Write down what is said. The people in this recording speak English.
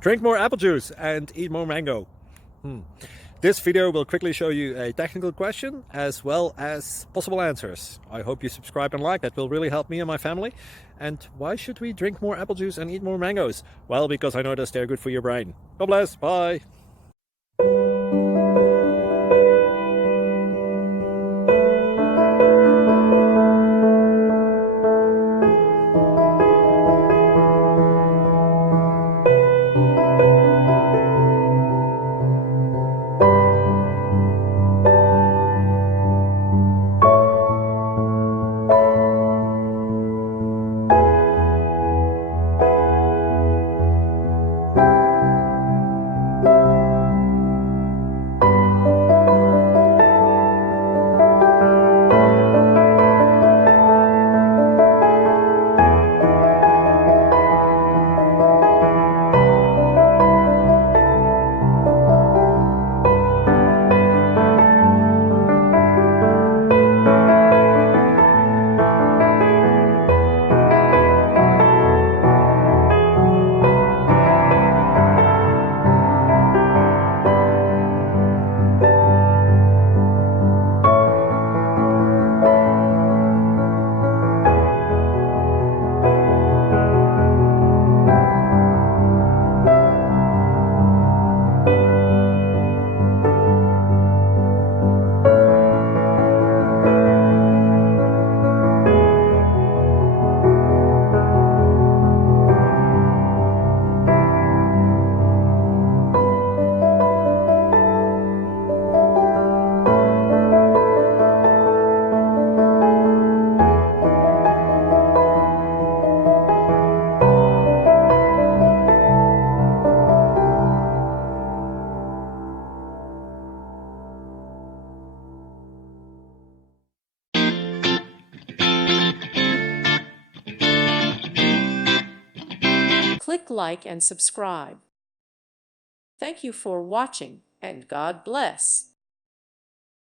Drink more apple juice and eat more mango. This video will quickly show you a technical question as well as possible answers. I hope you subscribe and like, that will really help me and my family. And why should we drink more apple juice and eat more mangoes? Well, because I noticed they're good for your brain. God bless, bye. Click like and subscribe. Thank you for watching, and God bless.